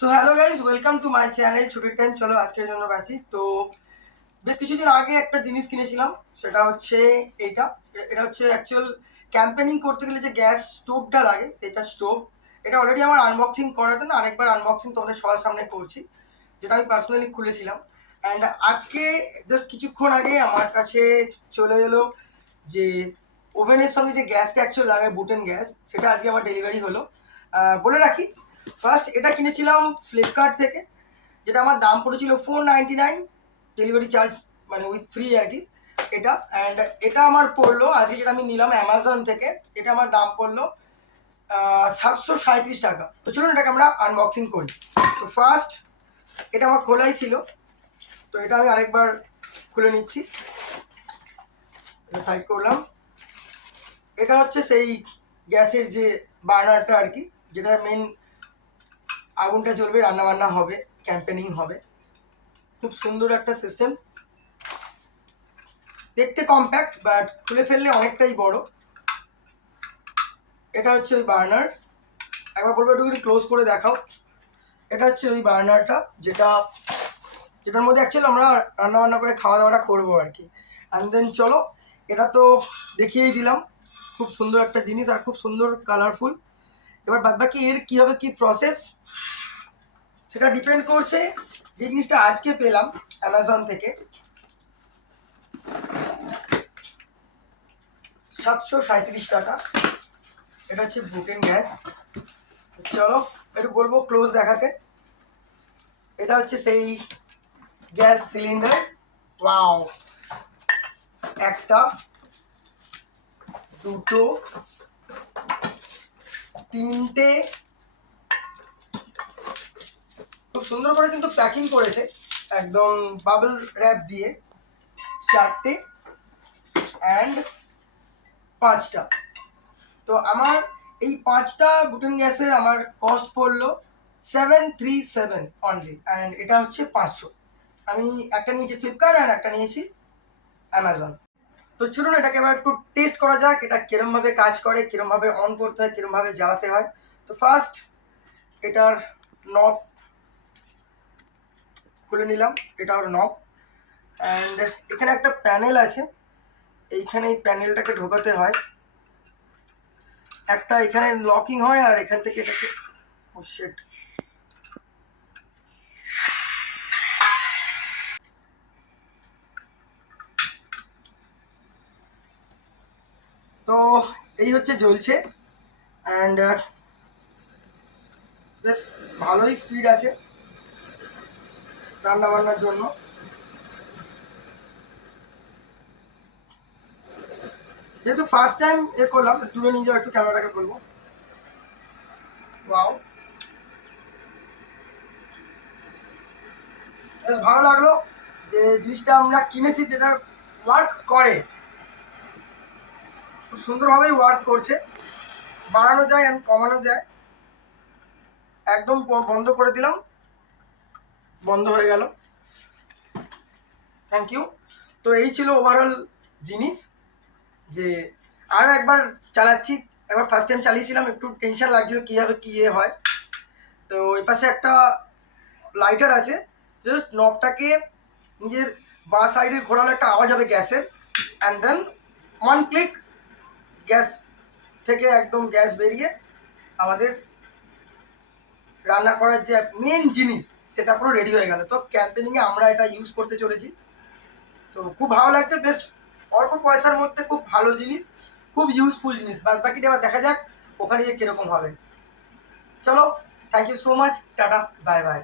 So hello guys, welcome to my channel ছুটির time. চলো আজকের জন্য বাঁচি। তো বেশ কিছুদিন আগে একটা জিনিস কিনেছিলাম, সেটা হচ্ছে এইটা। এটা হচ্ছে অ্যাকচুয়াল ক্যাম্পেনিং করতে গেলে যে গ্যাস স্টোভটা লাগে, সেটা স্টোভ। এটা অলরেডি আমার আনবক্সিং করাতে না, আরেকবার আনবক্সিং তোমাদের সবার সামনে করছি, যেটা আমি পার্সোনালি খুলেছিলাম। অ্যান্ড আজকে জাস্ট কিছুক্ষণ আগে আমার কাছে চলে এলো যে ওভেনের সঙ্গে যে গ্যাসটা অ্যাকচুয়াল লাগায়, বুটেন গ্যাস, সেটা আজকে আমার ডেলিভারি হলো। বলে রাখি, ফার্স্ট এটা কিনেছিলাম ফ্লিপকার্ট থেকে, যেটা আমার দাম পড়েছিল 499, ডেলিভারি চার্জ মানে উইথ ফ্রি আর কি এটা। অ্যান্ড এটা আমার পড়লো আজকে, যেটা আমি নিলাম অ্যামাজন থেকে, এটা আমার দাম পড়লো 737 টাকা। তো চলুন এটাকে আমরা আনবক্সিং করি। তো ফার্স্ট এটা আমার খোলাই ছিল, তো এটা আমি আরেকবার খুলে নিচ্ছি। এটা সাইড করলাম। এটা হচ্ছে সেই গ্যাসের যে বার্নারটা আর কি, যেটা মেন আগুনটা জ্বলবে, রান্নাবান্না হবে, ক্যাম্পেনিং হবে। খুব সুন্দর একটা সিস্টেম, দেখতে কম্প্যাক্ট বাট খুলে ফেললে অনেকটাই বড়। এটা হচ্ছে ওই বার্নার, একবার বলবো একটু ক্লোজ করে দেখাও। এটা হচ্ছে ওই বার্নারটা, যেটার মধ্যে অ্যাকচুয়ালি আমরা রান্নাবান্না করে খাওয়া দাওয়াটা করবো আর কি। অ্যান্ড দেন চলো, এটা তো দেখিয়েই দিলাম, খুব সুন্দর একটা জিনিস আর খুব সুন্দর কালারফুল। এবার বাদবাকি এর কীভাবে কী প্রসেস, সেটা ডিপেন্ড করছে যে জিনিসটা আজকে পেলাম অ্যামাজন থেকে 737 টাকা। এটা হচ্ছে বুটেন গ্যাস। চলো একটু বলবো ক্লোজ দেখাতে। এটা হচ্ছে সেই গ্যাস সিলিন্ডার। ওয়াও, একটা, দুটো, তিনটে, খুব সুন্দর করে কিন্তু প্যাকিং করেছে, একদম বাবল র্যাপ দিয়ে। চারটে অ্যান্ড পাঁচটা। তো আমার এই পাঁচটা বুটেন গ্যাসের আমার কস্ট পড়লো 737 অনলি। অ্যান্ড এটা হচ্ছে 500। আমি একটা নিয়েছি ফ্লিপকার্ট অ্যান্ড একটা নিয়েছি অ্যামাজন। তো চলুন এটাকে এবার একটু টেস্ট করা যাক, এটা কিরমভাবে কাজ করে, কিরমভাবে অন করতে হয়, কিরমভাবে জ্বালাতে হয়। তো ফার্স্ট এটার নব খুলে নিলাম, এটা ওর নব। অ্যান্ড এখানে একটা প্যানেল আছে, এইখানে এই প্যানেলটাকে ঢোকাতে হয়। একটা এখানে লকিং হয় আর এখান থেকে এটাকে সেট। তো এই হচ্ছে জ্বলছে। অ্যান্ড বেশ ভালোই স্পিড আছে রান্নাবান্নার জন্য। যেহেতু ফার্স্ট টাইম করলাম, দূরে নিয়ে যাও একটু, ক্যামেরাটাকে বলবো। ওয়াও, বেশ ভালো লাগলো যে জিনিসটা আমরা কিনেছি, যেটা ওয়ার্ক করে, খুব সুন্দরভাবেই ওয়ার্ক করছে। বাড়ানো যায় অ্যান্ড কমানো যায়। একদম বন্ধ করে দিলাম, বন্ধ হয়ে গেল। Thank you. তো এই ছিল ওভারঅল জিনিস, যে আরও একবার চালাচ্ছি। একবার ফার্স্ট টাইম চালিয়েছিলাম, একটু টেনশন লাগছিল কীভাবে কী হয়। তো এই পাশে একটা লাইটার আছে, জাস্ট নবটাকে নিজের বাঁ সাইডে ঘোরালে একটা আওয়াজ হবে গ্যাসের, and then one click, gas থেকে একদম গ্যাস বেরিয়ে আমাদের রান্না করার যে মেন জিনিস, সেটা পুরো রেডি হয়ে গেল। তো ক্যাম্পেনিংয়ে আমরা এটা ইউজ করতে চলেছি। তো খুব ভালো লাগছে, বেশ অল্প পয়সার মধ্যে খুব ভালো জিনিস, খুব ইউজফুল জিনিস। বাদ বাকিটা এবার দেখা যাক ওখানে গিয়ে কীরকম হবে। চলো, thank you so much, ta-ta, bye by.